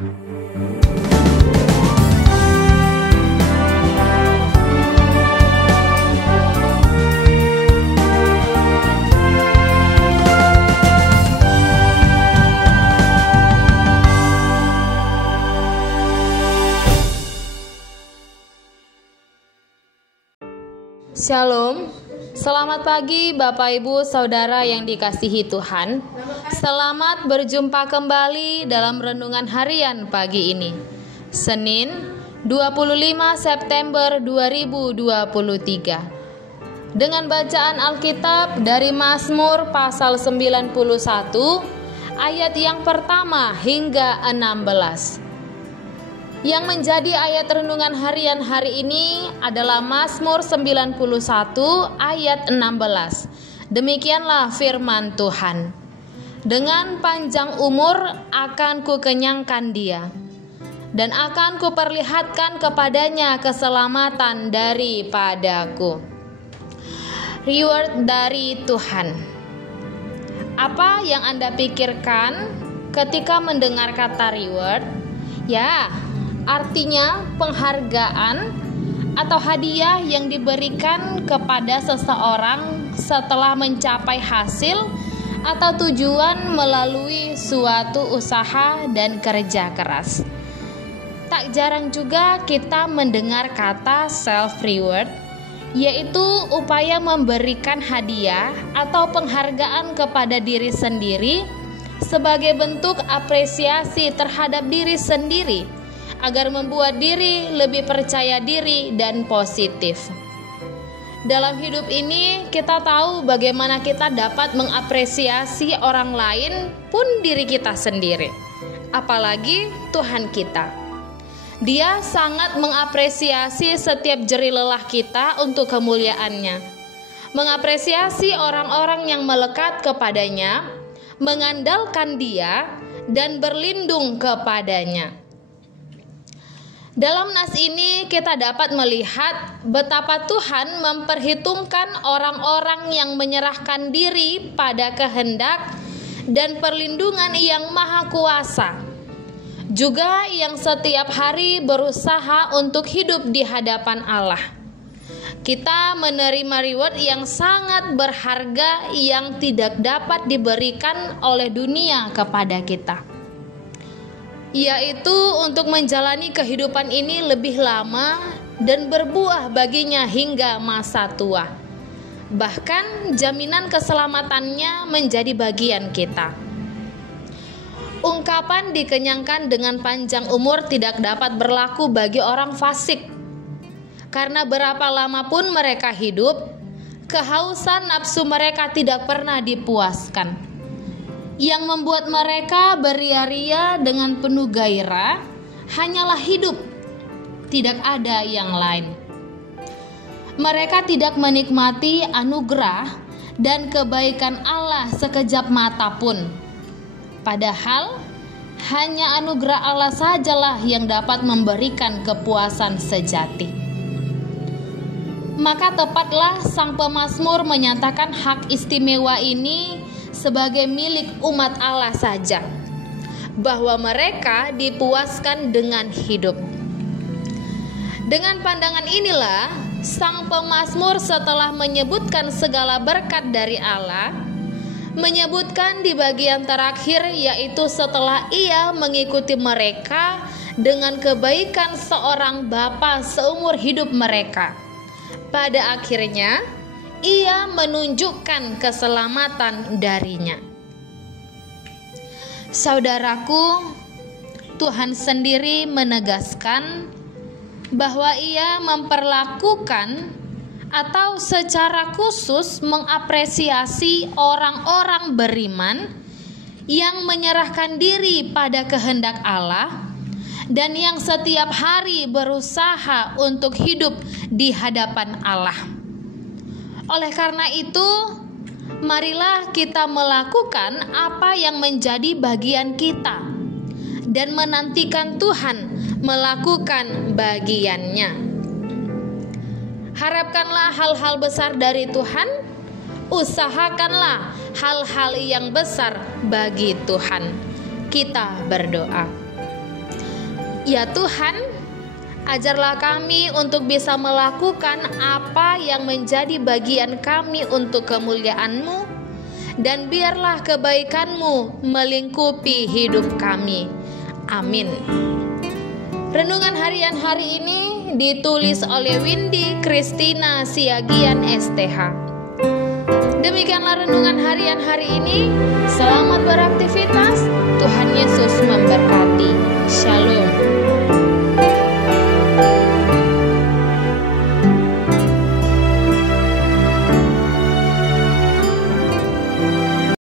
Shalom, selamat pagi Bapak Ibu Saudara yang dikasihi Tuhan. Selamat berjumpa kembali dalam renungan harian pagi ini, Senin 25 September 2023. Dengan bacaan Alkitab dari Mazmur pasal 91 ayat yang pertama hingga 16. Yang menjadi ayat renungan harian hari ini adalah Mazmur 91 ayat 16. Demikianlah firman Tuhan. Dengan panjang umur akan kukenyangkan dia, dan akan kuperlihatkan kepadanya keselamatan daripadaku. Reward dari Tuhan. Apa yang Anda pikirkan ketika mendengar kata reward? Ya, artinya penghargaan atau hadiah yang diberikan kepada seseorang setelah mencapai hasil atau tujuan melalui suatu usaha dan kerja keras. Tak jarang juga kita mendengar kata self-reward, yaitu upaya memberikan hadiah atau penghargaan kepada diri sendiri sebagai bentuk apresiasi terhadap diri sendiri, agar membuat diri lebih percaya diri dan positif. Dalam hidup ini kita tahu bagaimana kita dapat mengapresiasi orang lain pun diri kita sendiri, apalagi Tuhan kita. Dia sangat mengapresiasi setiap jerih lelah kita untuk kemuliaannya, mengapresiasi orang-orang yang melekat kepadanya, mengandalkan dia, dan berlindung kepadanya. Dalam nas ini kita dapat melihat betapa Tuhan memperhitungkan orang-orang yang menyerahkan diri pada kehendak dan perlindungan Yang Maha Kuasa, juga yang setiap hari berusaha untuk hidup di hadapan Allah. Kita menerima reward yang sangat berharga yang tidak dapat diberikan oleh dunia kepada kita, yaitu untuk menjalani kehidupan ini lebih lama dan berbuah baginya hingga masa tua. Bahkan jaminan keselamatannya menjadi bagian kita. Ungkapan dikenyangkan dengan panjang umur tidak dapat berlaku bagi orang fasik, karena berapa lama pun mereka hidup, kehausan nafsu mereka tidak pernah dipuaskan. Yang membuat mereka beria-ria dengan penuh gairah hanyalah hidup, tidak ada yang lain. Mereka tidak menikmati anugerah dan kebaikan Allah sekejap mata pun. Padahal hanya anugerah Allah sajalah yang dapat memberikan kepuasan sejati. Maka tepatlah sang pemazmur menyatakan hak istimewa ini sebagai milik umat Allah saja, bahwa mereka dipuaskan dengan hidup. Dengan pandangan inilah sang pemazmur setelah menyebutkan segala berkat dari Allah, menyebutkan di bagian terakhir, yaitu setelah ia mengikuti mereka dengan kebaikan seorang bapa seumur hidup mereka, pada akhirnya ia menunjukkan keselamatan darinya. Saudaraku, Tuhan sendiri menegaskan bahwa ia memperlakukan atau secara khusus mengapresiasi orang-orang beriman yang menyerahkan diri pada kehendak Allah dan yang setiap hari berusaha untuk hidup di hadapan Allah. Oleh karena itu, marilah kita melakukan apa yang menjadi bagian kita dan menantikan Tuhan melakukan bagiannya. Harapkanlah hal-hal besar dari Tuhan, usahakanlah hal-hal yang besar bagi Tuhan. Kita berdoa. Ya Tuhan, ajarlah kami untuk bisa melakukan apa yang menjadi bagian kami untuk kemuliaan-Mu, dan biarlah kebaikan-Mu melingkupi hidup kami. Amin. Renungan harian hari ini ditulis oleh Windy Christina Siagian STH. Demikianlah renungan harian hari ini. Selamat beraktivitas. Tuhan Yesus memberkati.